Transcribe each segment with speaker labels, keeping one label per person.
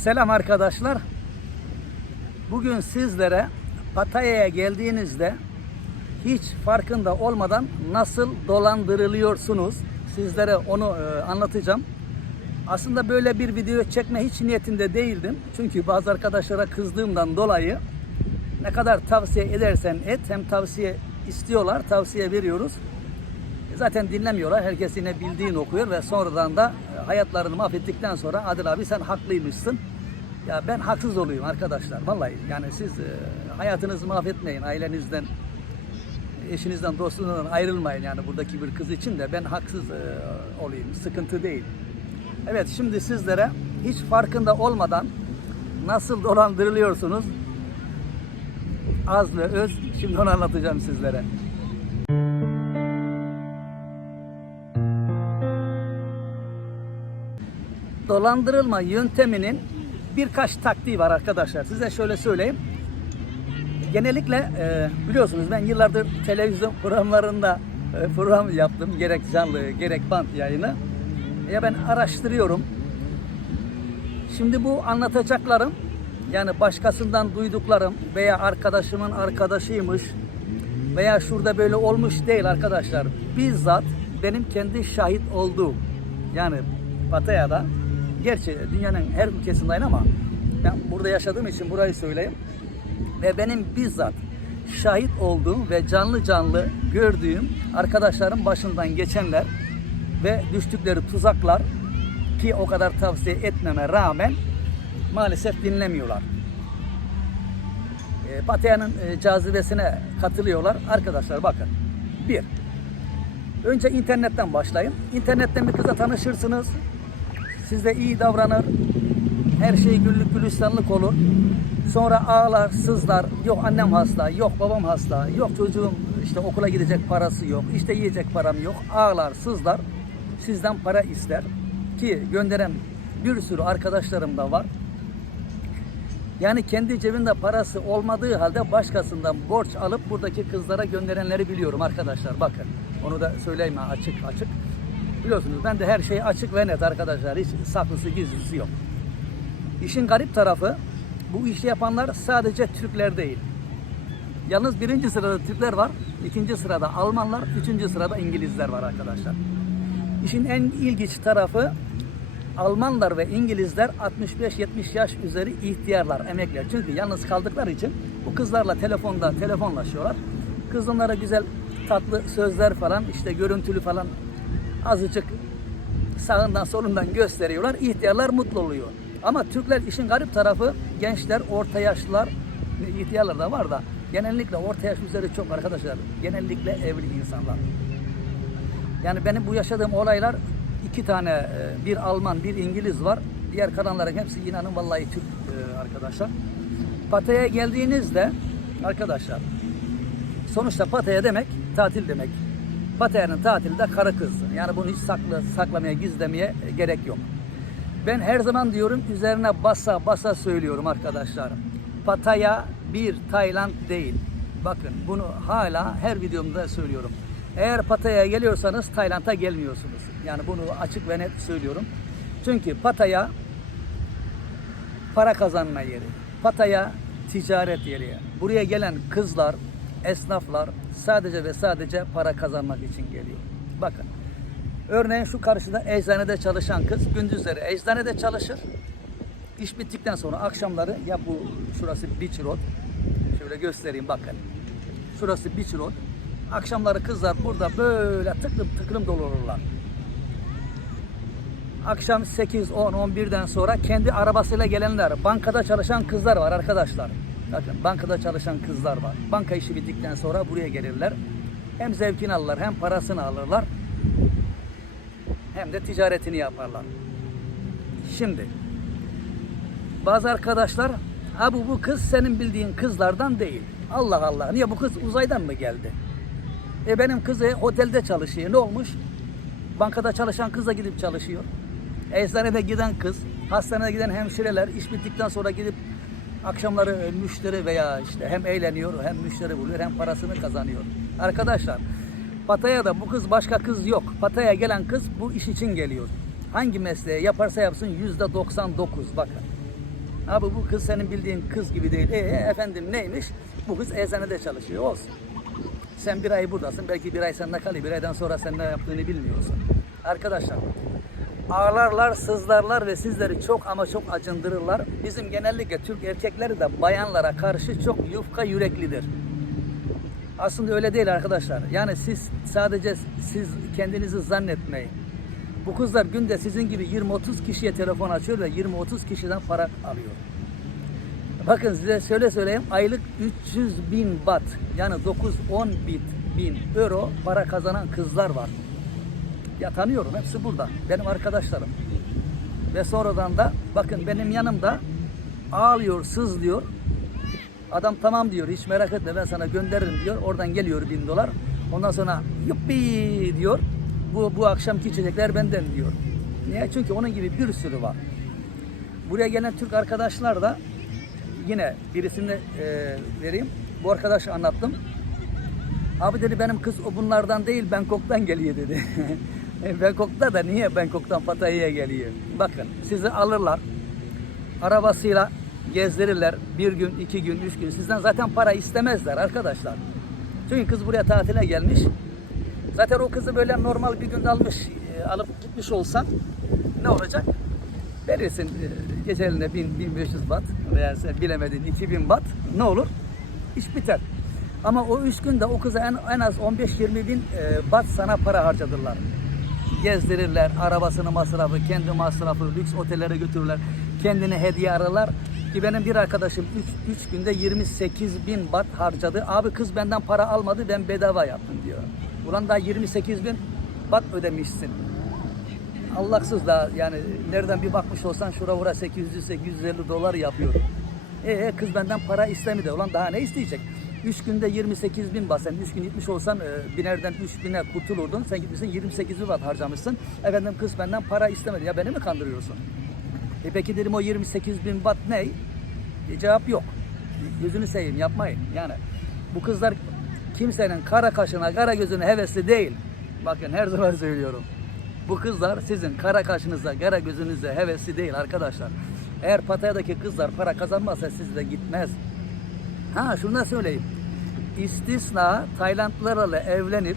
Speaker 1: Selam arkadaşlar. Bugün sizlere Pattaya'ya geldiğinizde hiç farkında olmadan nasıl dolandırılıyorsunuz sizlere onu e, anlatacağım. Aslında böyle bir video çekme hiç niyetinde değildim. Çünkü bazı arkadaşlara kızdığımdan dolayı ne kadar tavsiye edersen et hem tavsiye istiyorlar, tavsiye veriyoruz. Zaten dinlemiyorlar. Herkes yine bildiğini okuyor ve sonradan da hayatlarını mahvettikten sonra Adil abi sen haklıymışsın. Ya ben haksız olayım arkadaşlar. Vallahi yani siz e, hayatınızı mahvetmeyin. Ailenizden, eşinizden, dostunuzdan ayrılmayın yani buradaki bir kız için de ben haksız e, olayım. Sıkıntı değil. Evet şimdi sizlere hiç farkında olmadan nasıl dolandırılıyorsunuz az ve öz şimdi onu anlatacağım sizlere. Dolandırılma yönteminin birkaç taktiği var arkadaşlar. Size şöyle söyleyeyim. Genellikle e, biliyorsunuz ben yıllardır televizyon programlarında e, program yaptım. Gerek canlı gerek bant yayını. Ya ben araştırıyorum. Şimdi bu anlatacaklarım yani başkasından duyduklarım veya arkadaşımın arkadaşıymış veya şurada böyle olmuş değil arkadaşlar. Bizzat benim kendi şahit olduğum yani Pattaya'da gerçi dünyanın her ülkesindeyim ama ben burada yaşadığım için burayı söyleyeyim. Ve benim bizzat şahit olduğum ve canlı canlı gördüğüm arkadaşlarım başından geçenler ve düştükleri tuzaklar ki o kadar tavsiye etmeme rağmen maalesef dinlemiyorlar. E, Pattaya'nın e, cazibesine katılıyorlar. Arkadaşlar bakın. Bir, önce internetten başlayın. İnternetten bir kızla tanışırsınız. Size iyi davranır. Her şey güllük gülistanlık olur. Sonra ağlar, sızlar. Yok annem hasta, yok babam hasta, yok çocuğum işte okula gidecek parası yok, işte yiyecek param yok. Ağlar, sızlar. Sizden para ister. Ki gönderen bir sürü arkadaşlarım da var. Yani kendi cebinde parası olmadığı halde başkasından borç alıp buradaki kızlara gönderenleri biliyorum arkadaşlar. Bakın onu da söyleyeyim açık açık. Biliyorsunuz ben de her şey açık ve net arkadaşlar. Hiç saklısı gizlisi yok. İşin garip tarafı bu işi yapanlar sadece Türkler değil. Yalnız birinci sırada Türkler var, ikinci sırada Almanlar, üçüncü sırada İngilizler var arkadaşlar. İşin en ilginç tarafı Almanlar ve İngilizler 65-70 yaş üzeri ihtiyarlar, emekliler. Çünkü yalnız kaldıkları için bu kızlarla telefonda telefonlaşıyorlar. Kız onlara güzel tatlı sözler falan işte görüntülü falan azıcık sağından solundan gösteriyorlar. İhtiyarlar mutlu oluyor. Ama Türkler işin garip tarafı gençler, orta yaşlılar, ihtiyarlar da var da genellikle orta yaş üzeri çok arkadaşlar. Genellikle evli insanlar. Yani benim bu yaşadığım olaylar iki tane e, bir Alman bir İngiliz var. Diğer kalanların hepsi inanın vallahi Türk e, arkadaşlar. Pattaya'ya geldiğinizde arkadaşlar sonuçta Pattaya demek tatil demek. Pattaya'nın tatili de karı kız. Yani bunu hiç saklı, saklamaya, gizlemeye gerek yok. Ben her zaman diyorum üzerine basa basa söylüyorum arkadaşlar. Pattaya bir Tayland değil. Bakın bunu hala her videomda söylüyorum. Eğer Pattaya'ya geliyorsanız Tayland'a gelmiyorsunuz. Yani bunu açık ve net söylüyorum. Çünkü Pattaya para kazanma yeri. Pattaya ticaret yeri. Buraya gelen kızlar, esnaflar sadece ve sadece para kazanmak için geliyor. Bakın. Örneğin şu karşıda eczanede çalışan kız gündüzleri eczanede çalışır. İş bittikten sonra akşamları ya bu şurası Beach Road. Şöyle göstereyim bakın. Şurası Beach Road. Akşamları kızlar burada böyle tıklım tıklım dolu olurlar. Akşam 8, 10, 11'den sonra kendi arabasıyla gelenler, bankada çalışan kızlar var arkadaşlar. Bakın bankada çalışan kızlar var. Banka işi bittikten sonra buraya gelirler. Hem zevkini alırlar hem parasını alırlar. Hem de ticaretini yaparlar. Şimdi bazı arkadaşlar abi bu kız senin bildiğin kızlardan değil. Allah Allah niye bu kız uzaydan mı geldi? E benim kızı otelde çalışıyor. Ne olmuş? Bankada çalışan kız da gidip çalışıyor. Eczanede giden kız, hastanede giden hemşireler iş bittikten sonra gidip akşamları e, müşteri veya işte hem eğleniyor hem müşteri buluyor hem parasını kazanıyor. Arkadaşlar Pattaya'da bu kız başka kız yok. Pattaya'ya gelen kız bu iş için geliyor. Hangi mesleği yaparsa yapsın yüzde 99 bakın. Abi bu kız senin bildiğin kız gibi değil. E efendim neymiş? Bu kız eczanede çalışıyor. Olsun. Sen bir ay buradasın. Belki bir ay sende kalıyor. Bir aydan sonra sen ne yaptığını bilmiyorsun. Arkadaşlar ağlarlar, sızlarlar ve sizleri çok ama çok acındırırlar. Bizim genellikle Türk erkekleri de bayanlara karşı çok yufka yüreklidir. Aslında öyle değil arkadaşlar. Yani siz sadece siz kendinizi zannetmeyin. Bu kızlar günde sizin gibi 20-30 kişiye telefon açıyor ve 20-30 kişiden para alıyor. Bakın size söyle söyleyeyim aylık 300 bin bat yani 9-10 bin, bin euro para kazanan kızlar var. Ya tanıyorum hepsi burada. Benim arkadaşlarım. Ve sonradan da bakın benim yanımda ağlıyor, sızlıyor. Adam tamam diyor hiç merak etme ben sana gönderirim diyor. Oradan geliyor bin dolar. Ondan sonra yuppi diyor. Bu, bu akşamki içecekler benden diyor. Niye? Çünkü onun gibi bir sürü var. Buraya gelen Türk arkadaşlar da yine birisini e, vereyim. Bu arkadaşı anlattım. Abi dedi benim kız o bunlardan değil Bangkok'tan geliyor dedi. E, Bangkok'ta da niye Bangkok'tan Pattaya'ya geliyor? Bakın sizi alırlar. Arabasıyla gezdirirler. Bir gün, iki gün, üç gün. Sizden zaten para istemezler arkadaşlar. Çünkü kız buraya tatile gelmiş. Zaten o kızı böyle normal bir günde almış, e, alıp gitmiş olsan ne olacak? Verirsin e, geceline 1000 1500 bat veya sen bilemedin 2000 bat ne olur? İş biter. Ama o üç günde o kıza en, en az 15-20 bin e, bat sana para harcadırlar. Gezdirirler, arabasını masrafı, kendi masrafı, lüks otellere götürürler. Kendine hediye ararlar. Ki benim bir arkadaşım 3 günde 28 bin bat harcadı. Abi kız benden para almadı ben bedava yaptım diyor. Ulan daha 28 bin bat ödemişsin. Allahsız da yani nereden bir bakmış olsan şura vura 800-850 dolar yapıyor. E kız benden para istemedi. Ulan daha ne isteyecek? 3 günde 28 bin bas. Sen 3 gün gitmiş olsan e, binerden 3 bine kurtulurdun. Sen gitmişsin 28 bin bat harcamışsın. Efendim kız benden para istemedi. Ya beni mi kandırıyorsun? E peki dedim o 28 bin bat ne? E, cevap yok. Gözünü seveyim yapmayın. Yani bu kızlar kimsenin kara kaşına, kara gözüne hevesli değil. Bakın her zaman söylüyorum. Bu kızlar sizin kara kaşınıza, kara gözünüze hevesli değil arkadaşlar. Eğer Pattaya'daki kızlar para kazanmazsa sizde gitmez. Ha şunu da söyleyeyim. İstisna Taylandlılarla evlenip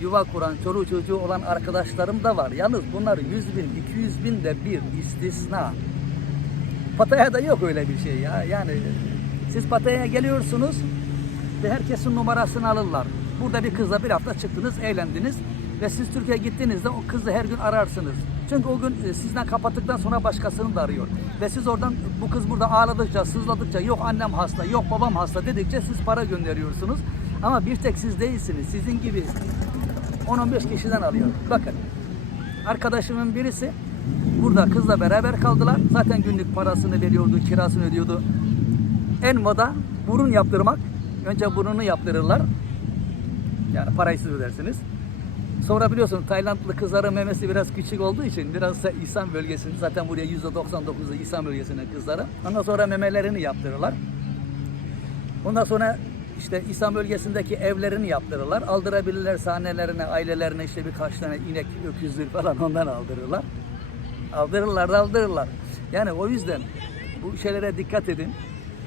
Speaker 1: yuva kuran, çoluğu çocuğu olan arkadaşlarım da var. Yalnız bunlar 100 bin, 200 bin de bir istisna. Pattaya'da yok öyle bir şey ya. Yani siz Pattaya'ya geliyorsunuz ve herkesin numarasını alırlar. Burada bir kızla bir hafta çıktınız, eğlendiniz ve siz Türkiye'ye gittiğinizde o kızı her gün ararsınız. Çünkü o gün e, sizden kapattıktan sonra başkasını da arıyor. Ve siz oradan bu kız burada ağladıkça, sızladıkça, yok annem hasta, yok babam hasta dedikçe siz para gönderiyorsunuz. Ama bir tek siz değilsiniz. Sizin gibi 10-15 kişiden alıyor. Bakın arkadaşımın birisi burada kızla beraber kaldılar. Zaten günlük parasını veriyordu, kirasını ödüyordu. En moda burun yaptırmak. Önce burnunu yaptırırlar. Yani parayı siz ödersiniz. Sonra biliyorsun Taylandlı kızların memesi biraz küçük olduğu için biraz da İhsan bölgesinde zaten buraya %99'u İhsan bölgesinin kızları. Ondan sonra memelerini yaptırırlar. Ondan sonra işte İhsan bölgesindeki evlerini yaptırırlar. Aldırabilirler sahnelerine, ailelerine işte birkaç tane inek, öküzdür falan ondan aldırırlar. Aldırırlar aldırırlar. Yani o yüzden bu şeylere dikkat edin.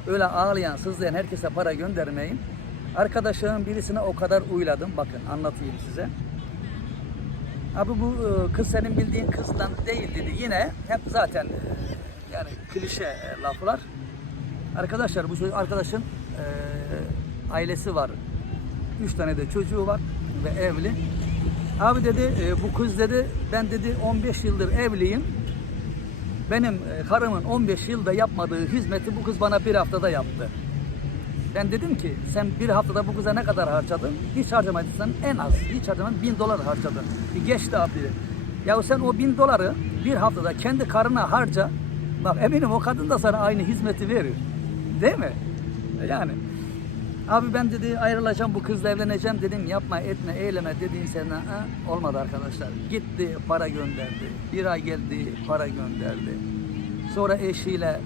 Speaker 1: Öyle ağlayan, sızlayan herkese para göndermeyin. Arkadaşımın birisine o kadar uyladım. Bakın anlatayım size. Abi bu e, kız senin bildiğin kızdan değil dedi. Yine hep zaten e, yani klişe e, laflar. Arkadaşlar bu çocuk- arkadaşın e, ailesi var. Üç tane de çocuğu var ve evli. Abi dedi e, bu kız dedi ben dedi 15 yıldır evliyim. Benim karımın 15 yılda yapmadığı hizmeti bu kız bana bir haftada yaptı. Ben dedim ki sen bir haftada bu kıza ne kadar harcadın? Hiç harcamadıysan en az hiç harcamadın bin dolar harcadın. Bir geçti abi. Ya sen o bin doları bir haftada kendi karına harca. Bak eminim o kadın da sana aynı hizmeti verir. Değil mi? Yani. Abi ben dedi ayrılacağım bu kızla evleneceğim dedim yapma etme eyleme dediğin sene ha, olmadı arkadaşlar. Gitti para gönderdi. Bir ay geldi para gönderdi. Sonra eşiyle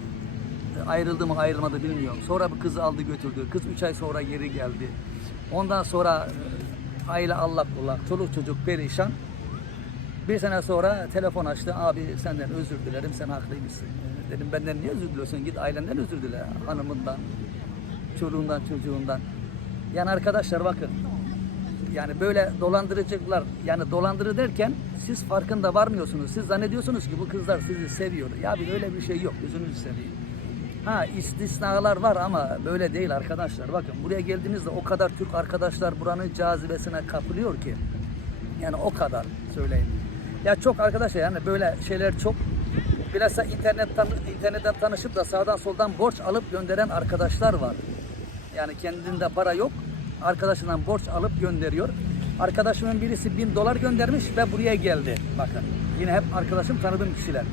Speaker 1: ayrıldı mı ayrılmadı bilmiyorum. Sonra bu kızı aldı götürdü. Kız 3 ay sonra geri geldi. Ondan sonra e, aile allak bullak, çoluk çocuk perişan. Bir sene sonra telefon açtı. Abi senden özür dilerim. Sen haklıymışsın. Dedim benden niye özür diliyorsun? Git ailenden özür dile. Hanımından, çoluğundan, çocuğundan. Yani arkadaşlar bakın. Yani böyle dolandırıcılar yani dolandırı derken siz farkında varmıyorsunuz. Siz zannediyorsunuz ki bu kızlar sizi seviyor. Ya bir öyle bir şey yok. Gözünüzü seveyim. Ha istisnalar var ama böyle değil arkadaşlar. Bakın buraya geldiğinizde o kadar Türk arkadaşlar buranın cazibesine kapılıyor ki. Yani o kadar söyleyeyim. Ya çok arkadaşlar yani böyle şeyler çok. Bilhassa internet tan- internetten tanışıp da sağdan soldan borç alıp gönderen arkadaşlar var. Yani kendinde para yok. Arkadaşından borç alıp gönderiyor. Arkadaşımın birisi bin dolar göndermiş ve buraya geldi. Bakın yine hep arkadaşım tanıdığım kişiler.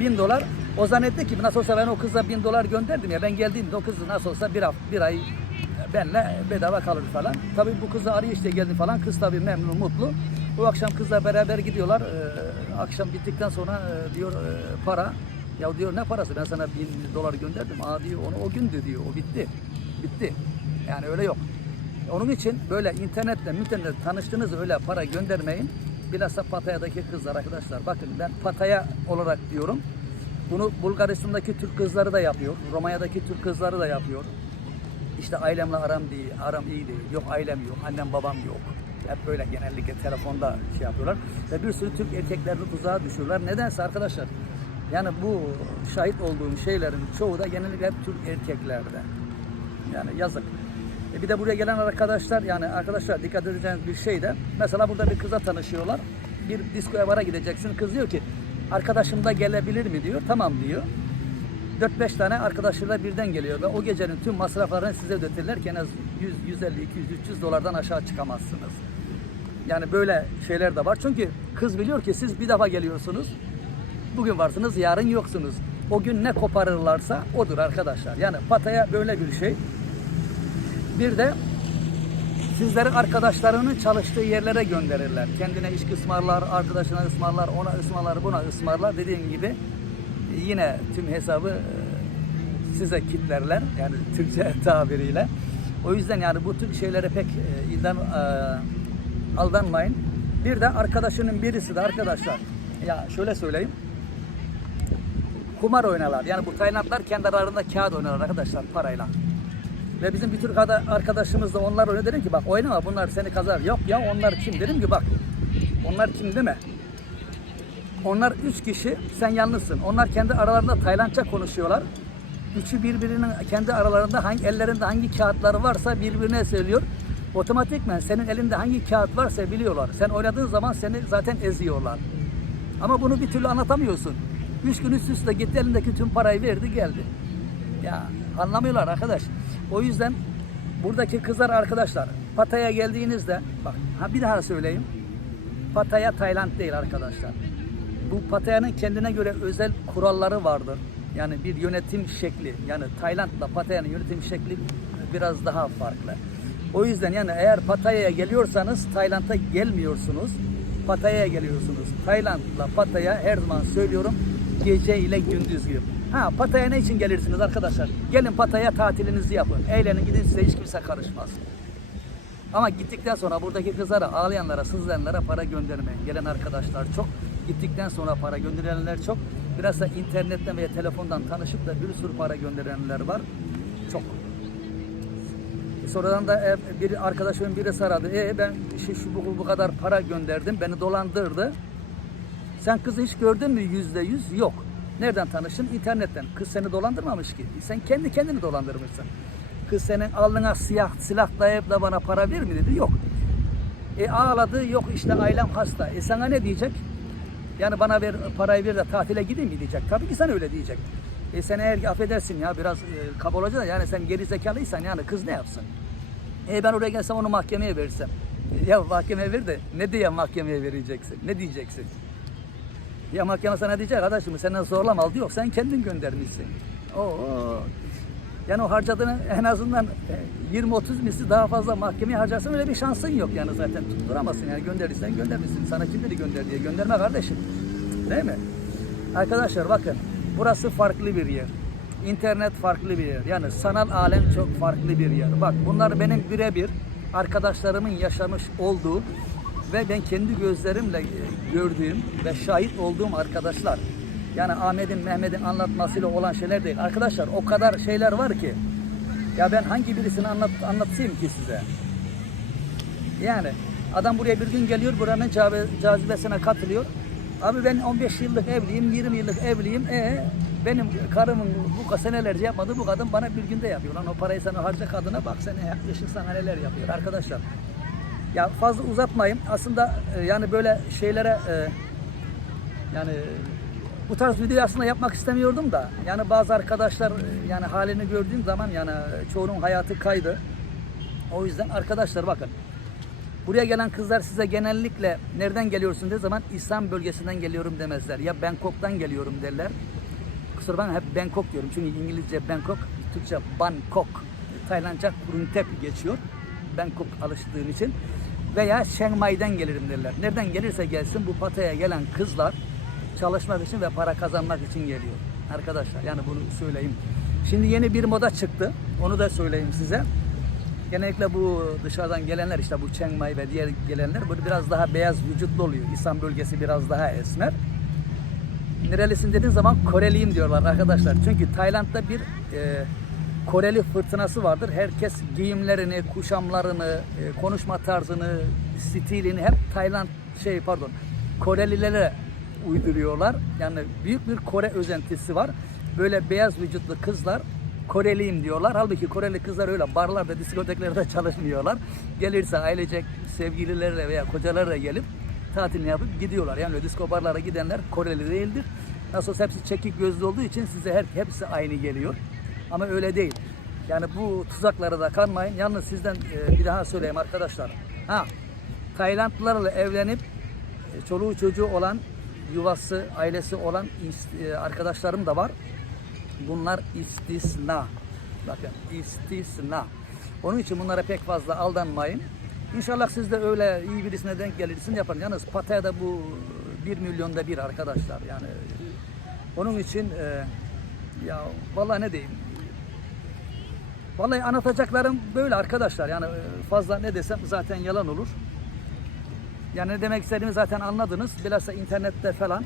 Speaker 1: Bin dolar. O zannetti ki nasıl olsa ben o kıza bin dolar gönderdim ya. Ben geldiğimde o kız nasıl olsa bir, hafta, bir ay benle bedava kalır falan. Tabii bu kızı arıyor işte geldi falan. Kız tabii memnun, mutlu. Bu akşam kızla beraber gidiyorlar. Ee, akşam bittikten sonra e, diyor e, para. Ya diyor ne parası ben sana bin dolar gönderdim. Aa diyor onu o gündü diyor. O bitti. Bitti. Yani öyle yok. Onun için böyle internetle internetle tanıştığınız öyle para göndermeyin. Bilhassa Pataya'daki kızlar arkadaşlar. Bakın ben Pataya olarak diyorum. Bunu Bulgaristan'daki Türk kızları da yapıyor. Romanya'daki Türk kızları da yapıyor. İşte ailemle aram değil, aram iyi değil. Yok ailem yok, annem babam yok. Hep böyle genellikle telefonda şey yapıyorlar. Ve bir sürü Türk erkeklerini tuzağa düşürüyorlar. Nedense arkadaşlar yani bu şahit olduğum şeylerin çoğu da genellikle hep Türk erkeklerde. Yani yazık. E bir de buraya gelen arkadaşlar yani arkadaşlar dikkat edeceğiniz bir şey de mesela burada bir kızla tanışıyorlar. Bir diskoya bara gideceksin. Kız diyor ki arkadaşım da gelebilir mi diyor. Tamam diyor. 4-5 tane arkadaşıyla birden geliyor ve o gecenin tüm masraflarını size ödetirler en az 100, 150, 200, 300 dolardan aşağı çıkamazsınız. Yani böyle şeyler de var. Çünkü kız biliyor ki siz bir defa geliyorsunuz. Bugün varsınız, yarın yoksunuz. O gün ne koparırlarsa odur arkadaşlar. Yani pataya böyle bir şey. Bir de sizleri arkadaşlarının çalıştığı yerlere gönderirler. Kendine iş ısmarlar, arkadaşına ısmarlar, ona ısmarlar, buna ısmarlar. Dediğim gibi yine tüm hesabı e, size kitlerler. Yani Türkçe tabiriyle. O yüzden yani bu tür şeylere pek e, ilden, e, aldanmayın. Bir de arkadaşının birisi de arkadaşlar ya şöyle söyleyeyim kumar oynarlar. Yani bu Taylandlar kendi aralarında kağıt oynarlar arkadaşlar parayla. Ve bizim bir Türk ada- arkadaşımız da onlar oynuyor. Dedim ki bak oynama bunlar seni kazar. Yok ya onlar kim? Dedim ki bak onlar kim mi? Onlar üç kişi sen yalnızsın. Onlar kendi aralarında Taylandça konuşuyorlar. Üçü birbirinin kendi aralarında hangi ellerinde hangi kağıtları varsa birbirine söylüyor. Otomatikmen senin elinde hangi kağıt varsa biliyorlar. Sen oynadığın zaman seni zaten eziyorlar. Ama bunu bir türlü anlatamıyorsun. Üç gün üst üste gitti elindeki tüm parayı verdi geldi. Ya anlamıyorlar arkadaş. O yüzden buradaki kızlar arkadaşlar Pataya geldiğinizde bak ha bir daha söyleyeyim. Pataya Tayland değil arkadaşlar. Bu Pataya'nın kendine göre özel kuralları vardır. Yani bir yönetim şekli. Yani Tayland'la Pataya'nın yönetim şekli biraz daha farklı. O yüzden yani eğer Pataya'ya geliyorsanız Tayland'a gelmiyorsunuz. Pataya'ya geliyorsunuz. Tayland'la Pataya her zaman söylüyorum gece ile gündüz gibi. Ha Pataya ne için gelirsiniz arkadaşlar? Gelin Pataya tatilinizi yapın. Eğlenin gidin size hiç kimse karışmaz. Ama gittikten sonra buradaki kızlara, ağlayanlara, sızlayanlara para göndermeyin. Gelen arkadaşlar çok. Gittikten sonra para gönderenler çok. Biraz da internetten veya telefondan tanışıp da bir sürü para gönderenler var. Çok. E Sonradan da bir arkadaşımın birisi aradı. E ben şu, şu bu, bu kadar para gönderdim. Beni dolandırdı. Sen kızı hiç gördün mü yüzde yüz? Yok. Nereden tanıştın? İnternetten. Kız seni dolandırmamış ki. Sen kendi kendini dolandırmışsın. Kız senin alnına siyah silah dayayıp da bana para ver mi dedi. Yok. E ağladı. Yok işte ailem hasta. E sana ne diyecek? Yani bana ver parayı ver de tatile gideyim mi diyecek. Tabii ki sen öyle diyecek. E sen eğer affedersin ya biraz e, kaba olacaksın yani sen geri zekalıysan yani kız ne yapsın? E ben oraya gelsem onu mahkemeye verirsem. E, ya mahkemeye ver de ne diye mahkemeye vereceksin? Ne diyeceksin? Ya mahkeme sana diyecek arkadaşım senden zorlama aldı yok sen kendin göndermişsin. Oo. Yani o harcadığını en azından e, 20-30 misli daha fazla mahkemeye harcarsın öyle bir şansın yok yani zaten tutturamazsın yani gönderirsen göndermişsin. Sana kim dedi gönder diye gönderme kardeşim. Değil mi? Arkadaşlar bakın burası farklı bir yer. İnternet farklı bir yer. Yani sanal alem çok farklı bir yer. Bak bunlar benim birebir arkadaşlarımın yaşamış olduğu ve ben kendi gözlerimle e, gördüğüm ve şahit olduğum arkadaşlar. Yani Ahmet'in, Mehmet'in anlatmasıyla olan şeyler değil. Arkadaşlar o kadar şeyler var ki. Ya ben hangi birisini anlat, anlatayım ki size? Yani adam buraya bir gün geliyor, buranın cazibesine katılıyor. Abi ben 15 yıllık evliyim, 20 yıllık evliyim. E benim karımın bu senelerce yapmadığı bu kadın bana bir günde yapıyor. Lan o parayı sana harca kadına bak sen yaklaşık sana neler yapıyor arkadaşlar. Ya fazla uzatmayayım. Aslında e, yani böyle şeylere e, yani bu tarz video aslında yapmak istemiyordum da yani bazı arkadaşlar e, yani halini gördüğüm zaman yani çoğunun hayatı kaydı. O yüzden arkadaşlar bakın Buraya gelen kızlar size genellikle nereden geliyorsun dediği zaman İslam bölgesinden geliyorum demezler. Ya Bangkok'tan geliyorum derler. Kusura bakma hep Bangkok diyorum. Çünkü İngilizce Bangkok, Türkçe Bangkok, Taylandca Kurun geçiyor. Bangkok alıştığım için. Veya Chiang Mai'den gelirim derler. Nereden gelirse gelsin bu Pattaya'ya gelen kızlar çalışmak için ve para kazanmak için geliyor. Arkadaşlar yani bunu söyleyeyim. Şimdi yeni bir moda çıktı. Onu da söyleyeyim size. Genellikle bu dışarıdan gelenler işte bu Chiang Mai ve diğer gelenler böyle biraz daha beyaz vücutlu oluyor. İslam bölgesi biraz daha esmer. Nerelisin dediğin zaman Koreliyim diyorlar arkadaşlar. Çünkü Tayland'da bir e, Koreli fırtınası vardır. Herkes giyimlerini, kuşamlarını, e, konuşma tarzını, stilini hep Tayland şey pardon Korelilere uyduruyorlar. Yani büyük bir Kore özentisi var. Böyle beyaz vücutlu kızlar Koreliyim diyorlar. Halbuki Koreli kızlar öyle barlarda, diskoteklerde çalışmıyorlar. Gelirse ailecek sevgililerle veya kocalarla gelip tatilini yapıp gidiyorlar. Yani disko barlara gidenler Koreli değildir. Nasıl olsa hepsi çekik gözlü olduğu için size her, hepsi aynı geliyor. Ama öyle değil. Yani bu tuzaklara da kanmayın. Yalnız sizden e, bir daha söyleyeyim arkadaşlar. Ha, Taylandlılarla evlenip e, çoluğu çocuğu olan, yuvası, ailesi olan e, arkadaşlarım da var. Bunlar istisna. Bakın istisna. Onun için bunlara pek fazla aldanmayın. İnşallah siz de öyle iyi birisine denk gelirsiniz yapın. Yalnız Pattaya'da bu 1 milyonda bir arkadaşlar. Yani onun için e, ya vallahi ne diyeyim. Vallahi anlatacaklarım böyle arkadaşlar. Yani e, fazla ne desem zaten yalan olur. Yani ne demek istediğimi zaten anladınız. Bilhassa internette falan.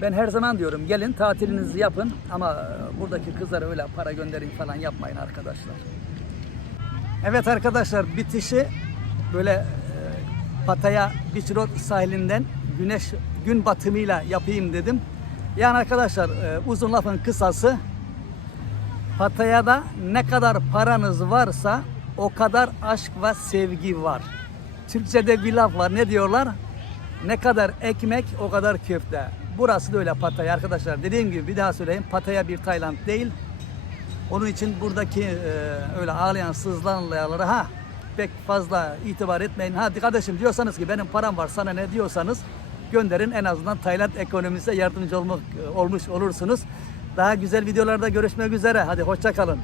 Speaker 1: Ben her zaman diyorum gelin tatilinizi yapın ama e, buradaki kızlara öyle para gönderin falan yapmayın arkadaşlar. Evet arkadaşlar bitişi böyle e, Pattaya Beach Road sahilinden güneş gün batımıyla yapayım dedim. Yani arkadaşlar e, uzun lafın kısası Pattaya'da ne kadar paranız varsa o kadar aşk ve sevgi var. Türkçe'de bir laf var ne diyorlar? Ne kadar ekmek o kadar köfte. Burası da öyle Pattaya arkadaşlar. Dediğim gibi bir daha söyleyeyim. Pattaya bir Tayland değil. Onun için buradaki e, öyle ağlayan sızlanlayanlara ha pek fazla itibar etmeyin. Hadi kardeşim diyorsanız ki benim param var sana ne diyorsanız gönderin en azından Tayland ekonomisine yardımcı olmak, olmuş olursunuz. Daha güzel videolarda görüşmek üzere. Hadi hoşça kalın.